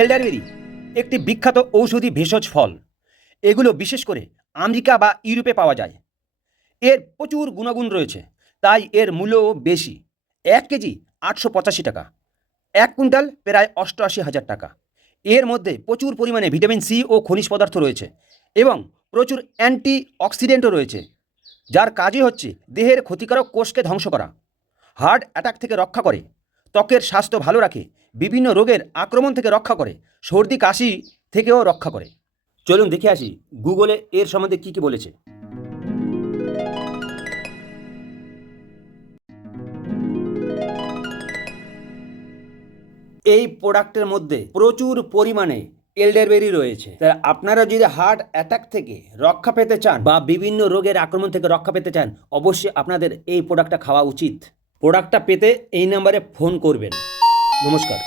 Elderberry একটি বিখ্যাত ঔষধি ভেষজ ফল। এগুলো বিশেষ করে আমেরিকা বা ইউরোপে পাওয়া যায়। এর প্রচুর গুণাগুণ রয়েছে, তাই এর মূল্যও বেশি। 1 কেজি 885 টাকা, 1 কুইন্টাল প্রায় 88,000 টাকা। এর মধ্যে প্রচুর পরিমাণে ভিটামিন সি ও খনিজ পদার্থ রয়েছে এবং প্রচুর অ্যান্টি অক্সিডেন্টও রয়েছে, যার কাজই হচ্ছে দেহের ক্ষতিকারক কোষকে ধ্বংস করা, হার্ট অ্যাটাক থেকে রক্ষা করে, ত্বকের স্বাস্থ্য ভালো রাখে, বিভিন্ন রোগের আক্রমণ থেকে রক্ষা করে, সর্দি কাশি থেকেও রক্ষা করে। চলুন দেখে আসি গুগলে এর সম্বন্ধে কী কী বলেছে। এই প্রোডাক্টের মধ্যে প্রচুর পরিমাণে এলডারবেরি রয়েছে। তাই আপনারা যদি হার্ট অ্যাটাক থেকে রক্ষা পেতে চান বা বিভিন্ন রোগের আক্রমণ থেকে রক্ষা পেতে চান, অবশ্যই আপনাদের এই প্রোডাক্টটা খাওয়া উচিত। প্রোডাক্টটা পেতে এই নাম্বারে ফোন করবেন। নমস্কার।